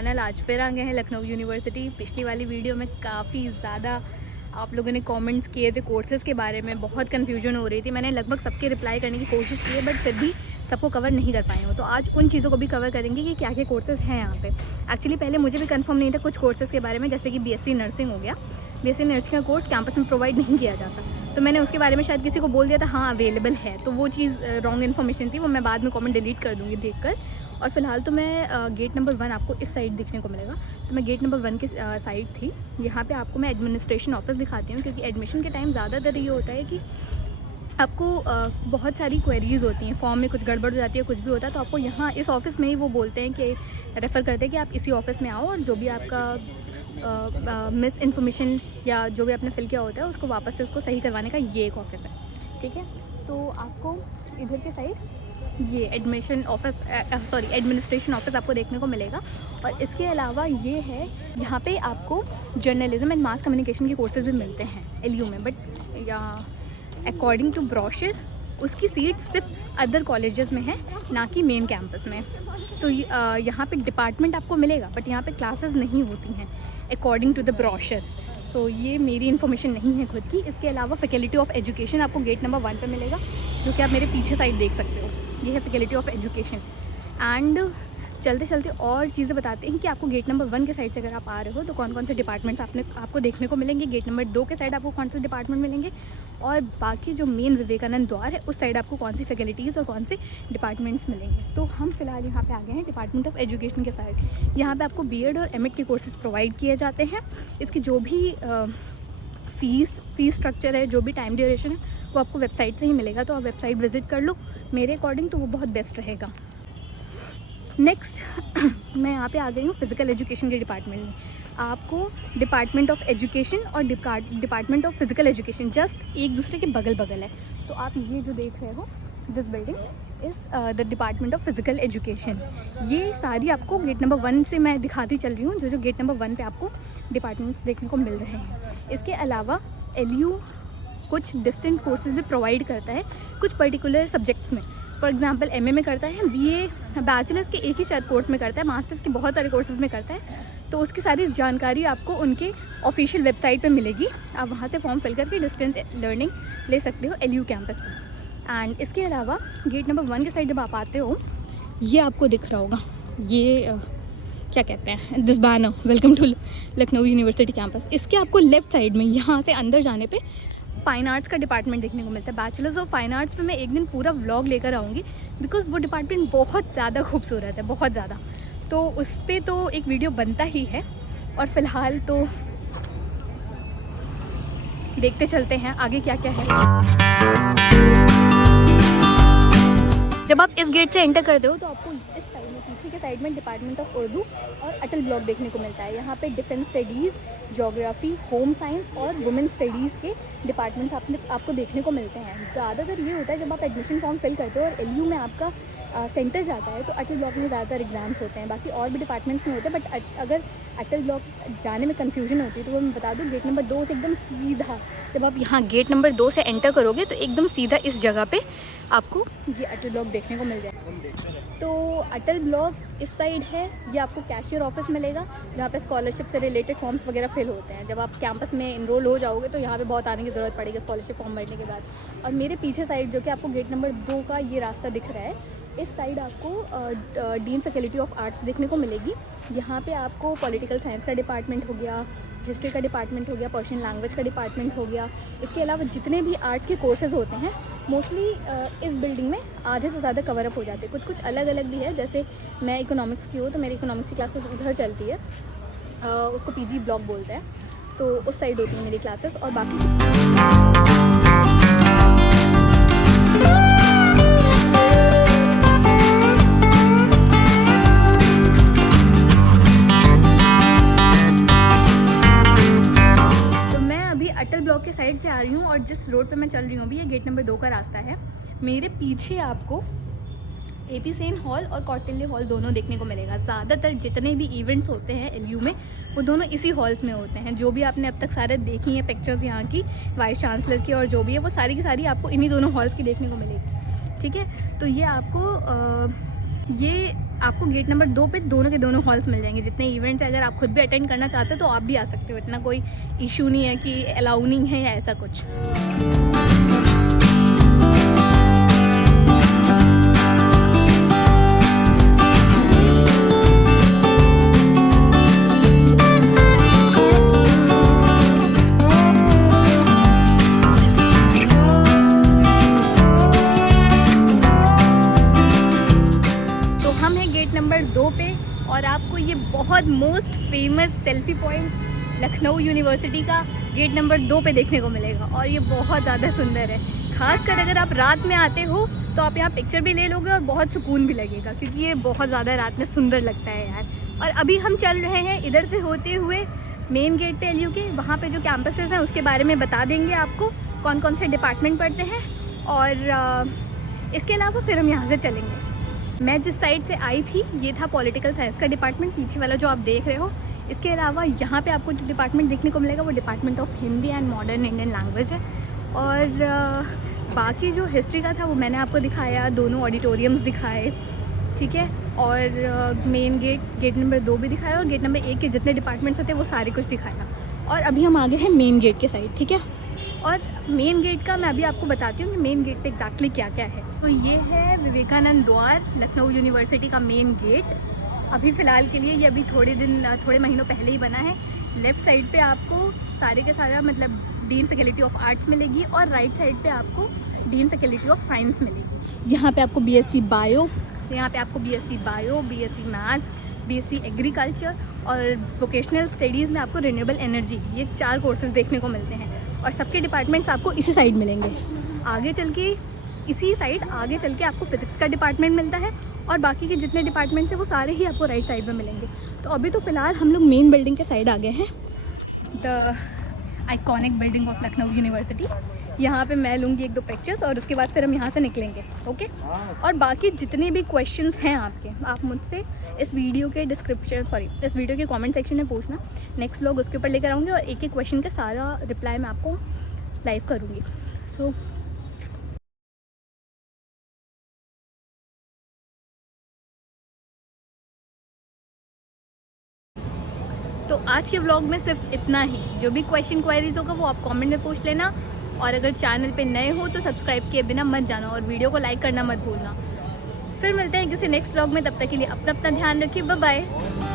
Channel. आज फिर आ गए हैं लखनऊ यूनिवर्सिटी। पिछली वाली वीडियो में काफ़ी ज़्यादा आप लोगों ने कमेंट्स किए थे कोर्सेज़ के बारे में, बहुत कन्फ्यूजन हो रही थी। मैंने लगभग सबके रिप्लाई करने की कोशिश की है, बट फिर भी सबको कवर नहीं कर पाई हूँ। तो आज उन चीज़ों को भी कवर करेंगे कि क्या क्या कोर्सेज़ हैं यहाँ पे। एक्चुअली पहले मुझे भी कंफर्म नहीं था कुछ कोर्सेज़ के बारे में, जैसे कि बीएससी नर्सिंग हो गया। बीएससी नर्सिंग का कोर्स कैंपस में प्रोवाइड नहीं किया जाता, तो मैंने उसके बारे में शायद किसी को बोल दिया था हाँ अवेलेबल है, तो वो चीज़ रॉन्ग इन्फॉर्मेशन थी। वो मैं बाद में कमेंट डिलीट कर दूँगी देखकर। और फिलहाल तो मैं गेट नंबर 1 आपको इस साइड दिखने को मिलेगा, तो मैं गेट नंबर 1 की साइड थी। यहाँ पे आपको मैं एडमिनिस्ट्रेशन ऑफिस दिखाती हूँ, क्योंकि एडमिशन के टाइम ज़्यादातर ये होता है कि आपको बहुत सारी क्वेरीज़ होती हैं, फॉर्म में कुछ गड़बड़ हो जाती है, कुछ भी होता है, तो आपको यहाँ इस ऑफ़िस में ही वो बोलते हैं कि रेफ़र करते हैं कि आप इसी ऑफ़िस में आओ और जो भी आपका मिस इन्फॉर्मेशन या जो भी आपने फिल किया होता है उसको वापस से उसको सही करवाने का ये एक ऑफ़िस है, ठीक है। तो आपको इधर के साइड ये एडमिनिस्ट्रेशन ऑफिस आपको देखने को मिलेगा। और इसके अलावा ये है, यहाँ पे आपको जर्नलिज्म एंड मास कम्युनिकेशन के कोर्सेज भी मिलते हैं एलयू में, बट या अकॉर्डिंग टू ब्रोशर उसकी सीट सिर्फ अदर कॉलेजेस में है, ना कि मेन कैंपस में। तो यहाँ पे डिपार्टमेंट आपको मिलेगा, बट यहाँ पे क्लासेस नहीं होती हैं अकॉर्डिंग टू द ब्रोशर। सो ये मेरी इन्फॉर्मेशन नहीं है खुद की। इसके अलावा फैकल्टी ऑफ एजुकेशन आपको गेट नंबर 1 पे मिलेगा, जो कि आप मेरे पीछे साइड देख सकते हो। ये है फैकल्टी ऑफ एजुकेशन। एंड चलते चलते और चीज़ें बताते हैं कि आपको गेट नंबर 1 के साइड से अगर आप आ रहे हो तो कौन कौन से डिपार्टमेंट्स आपको देखने को मिलेंगे। गेट नंबर 2 के साइड आपको कौन से डिपार्टमेंट मिलेंगे, और बाकी जो मेन विवेकानंद द्वार है उस साइड आपको कौन सी फैकल्टीज़ और कौन से डिपार्टमेंट्स मिलेंगे। तो हम फिलहाल यहाँ पे आ गए हैं डिपार्टमेंट ऑफ एजुकेशन के साइड। यहाँ पे आपको बीएड और एमएड के कोर्सेज़ प्रोवाइड किए जाते हैं। इसकी जो भी फ़ीस स्ट्रक्चर है, जो भी टाइम ड्यूरेशन है, वो आपको वेबसाइट से ही मिलेगा। तो आप वेबसाइट विज़िट कर लो, मेरे अकॉर्डिंग तो वो बहुत बेस्ट रहेगा। नेक्स्ट मैं यहाँ पे आ गई हूँ फ़िज़िकल एजुकेशन के डिपार्टमेंट में। आपको डिपार्टमेंट ऑफ एजुकेशन और department of physical education just एक दूसरे के बगल बगल है। तो आप ये जो देख रहे हो this building is the department of physical education. ये सारी आपको गेट नंबर 1 से मैं दिखाती चल रही हूँ, जो गेट नंबर 1 पे आपको डिपार्टमेंट्स देखने को मिल रहे हैं। इसके अलावा एलयू कुछ डिस्टेंट कोर्सेज भी प्रोवाइड करता है कुछ पर्टिकुलर सब्जेक्ट्स में। फॉर एग्जांपल एमए में करता है, बीए बैचलर्स के एक ही शायद कोर्स में करता है, मास्टर्स के बहुत सारे कोर्सेज में करता है। तो उसकी सारी जानकारी आपको उनके ऑफिशियल वेबसाइट पे मिलेगी। आप वहाँ से फॉर्म फिल करके डिस्टेंस लर्निंग ले सकते हो एलयू कैंपस में। एंड इसके अलावा गेट नंबर 1 के साइड जब आप आते हो, ये आपको दिख रहा होगा, ये क्या कहते हैं, this banner, welcome to Lucknow university campus. इसके आपको लेफ्ट साइड में यहाँ से अंदर जाने पे फ़ाइन आर्ट्स का डिपार्टमेंट देखने को मिलता है। बैचलर्स ऑफ फाइन आर्ट्स में मैं एक दिन पूरा व्लॉग लेकर आऊँगी, बिकॉज़ वो डिपार्टमेंट बहुत ज़्यादा खूबसूरत है, बहुत ज़्यादा। तो उस पर तो एक वीडियो बनता ही है। और फ़िलहाल तो देखते चलते हैं आगे क्या क्या है। जब आप इस गेट से एंटर करते हो तो आपको इस साइड में, पीछे के साइड में डिपार्टमेंट ऑफ उर्दू और अटल ब्लॉक देखने को मिलता है। यहाँ पे defence studies, geography, home science और वुमेन स्टडीज़ के डिपार्टमेंट्स आपको देखने को मिलते हैं। ज़्यादातर ये होता है जब आप एडमिशन फॉर्म फिल करते हो और एलयू में आपका सेंटर जाता है, तो अटल ब्लॉक में ज़्यादातर एग्जाम्स होते हैं। बाकी और भी डिपार्टमेंट्स में होते हैं, बट अगर अटल ब्लॉक जाने में कन्फ्यूजन होती है तो वो मैं बता दूँ, गेट नंबर 2 से एकदम सीधा, जब आप यहाँ गेट नंबर 2 से एंटर करोगे तो एकदम सीधा इस जगह पे आपको ये अटल ब्लॉक देखने को मिल जाएगा। तो अटल ब्लॉक इस साइड है, ये आपको कैशियर ऑफिस मिलेगा, जहाँ पे स्कॉलरशिप से रिलेटेड फॉर्म्स वगैरह फिल होते हैं। जब आप कैंपस में इनरोल हो जाओगे तो यहाँ पे बहुत आने की ज़रूरत पड़ेगी स्कॉलरशिप फॉर्म भरने के बाद। और मेरे पीछे साइड जो कि आपको गेट नंबर 2 का ये रास्ता दिख रहा है, इस साइड आपको डीन फैकल्टी ऑफ आर्ट्स देखने को मिलेगी। यहाँ पे आपको पॉलिटिकल साइंस का डिपार्टमेंट हो गया, हिस्ट्री का डिपार्टमेंट हो गया, पर्शियन लैंग्वेज का डिपार्टमेंट हो गया। इसके अलावा जितने भी आर्ट्स के कोर्सेज़ होते हैं मोस्टली इस बिल्डिंग में आधे से ज़्यादा कवर अप हो जाते हैं। कुछ कुछ अलग अलग भी है, जैसे मैं इकोनॉमिक्स की हूँ तो मेरी इकोनॉमिक्स की क्लासेस उधर चलती है, उसको पीजी ब्लॉक बोलते हैं, तो उस साइड होती है मेरी क्लासेस। और बाकी अटल ब्लॉक के साइड से आ रही हूँ और जिस रोड पे मैं चल रही हूँ अभी, ये गेट नंबर 2 का रास्ता है। मेरे पीछे आपको एपी सेन हॉल और कौटिल्य हॉल दोनों देखने को मिलेगा। ज़्यादातर जितने भी इवेंट्स होते हैं एलयू में वो दोनों इसी हॉल्स में होते हैं। जो भी आपने अब तक सारे देखी हैं पिक्चर्स यहाँ की वाइस चांसलर की और जो भी है, वो सारी की सारी आपको इन्हीं दोनों हॉल्स की देखने को मिलेगी, ठीक है। तो ये आपको ये आपको गेट नंबर 2 पे दोनों के दोनों हॉल्स मिल जाएंगे। जितने इवेंट्स हैं, अगर आप खुद भी अटेंड करना चाहते हो तो आप भी आ सकते हो, इतना कोई इशू नहीं है कि अलाउ नहीं है या ऐसा कुछ। गेट नंबर 2 पे और आपको ये बहुत most famous selfie point Lucknow university का गेट नंबर 2 पे देखने को मिलेगा और ये बहुत ज़्यादा सुंदर है। खासकर अगर आप रात में आते हो तो आप यहाँ पिक्चर भी ले लोगे और बहुत सुकून भी लगेगा, क्योंकि ये बहुत ज़्यादा रात में सुंदर लगता है यार। और अभी हम चल रहे हैं इधर से होते हुए मेन गेट पे LU के, वहाँ पे जो कैंपसेस हैं उसके बारे में बता देंगे आपको, कौन कौन से डिपार्टमेंट पढ़ते हैं। और इसके अलावा फिर हम यहाँ से चलेंगे। मैं जिस साइड से आई थी ये था पॉलिटिकल साइंस का डिपार्टमेंट, पीछे वाला जो आप देख रहे हो। इसके अलावा यहाँ पे आपको जो डिपार्टमेंट देखने को मिलेगा वो department of Hindi and modern Indian language है। और बाकी जो हिस्ट्री का था वो मैंने आपको दिखाया, दोनों ऑडिटोरियम्स दिखाए, ठीक है। और मेन गेट नंबर 2 भी दिखाया और गेट नंबर 1 के जितने डिपार्टमेंट्स होते हैं वो सारे कुछ दिखाया। और अभी हम आगे हैं मेन गेट के साइड, ठीक है। और मेन गेट का मैं अभी आपको बताती हूँ कि मेन गेट पे एग्जैक्टली क्या क्या है। तो ये है विवेकानंद द्वार, लखनऊ यूनिवर्सिटी का मेन गेट। अभी फ़िलहाल के लिए ये अभी थोड़े महीनों पहले ही बना है। लेफ़्ट साइड पे आपको सारे के सारा मतलब डीन फैकल्टी ऑफ आर्ट्स मिलेगी और राइट साइड पे आपको डीन फैकल्टी ऑफ साइंस मिलेगी। यहाँ पे आपको BSc bio, BSc maths, BSc agriculture और वोकेशनल स्टडीज़ में आपको रिन्यूएबल एनर्जी, ये 4 कोर्सेज़ देखने को मिलते हैं। और सबके डिपार्टमेंट्स आपको इसी साइड मिलेंगे। आगे चल के आपको फिज़िक्स का डिपार्टमेंट मिलता है और बाकी के जितने डिपार्टमेंट्स हैं वो सारे ही आपको राइट साइड में मिलेंगे। तो अभी तो फ़िलहाल हम लोग मेन बिल्डिंग के साइड आ गए हैं, the iconic building of Lucknow university. यहाँ पे मैं लूँगी 1-2 पिक्चर्स और उसके बाद फिर हम यहाँ से निकलेंगे, ओके। और बाकी जितने भी क्वेश्चंस हैं आपके, आप मुझसे इस वीडियो के कमेंट सेक्शन में पूछना। नेक्स्ट व्लॉग उसके ऊपर लेकर आऊँगी और एक क्वेश्चन का सारा रिप्लाई मैं आपको लाइव करूँगी। सो तो आज के व्लॉग में सिर्फ इतना ही। जो भी क्वेश्चन क्वेरीज होगा वो आप कमेंट में पूछ लेना। और अगर चैनल पे नए हो तो सब्सक्राइब किए बिना मत जाना और वीडियो को लाइक करना मत भूलना। फिर मिलते हैं किसी नेक्स्ट व्लॉग में, तब तक के लिए अपना ध्यान रखिए। Bye bye.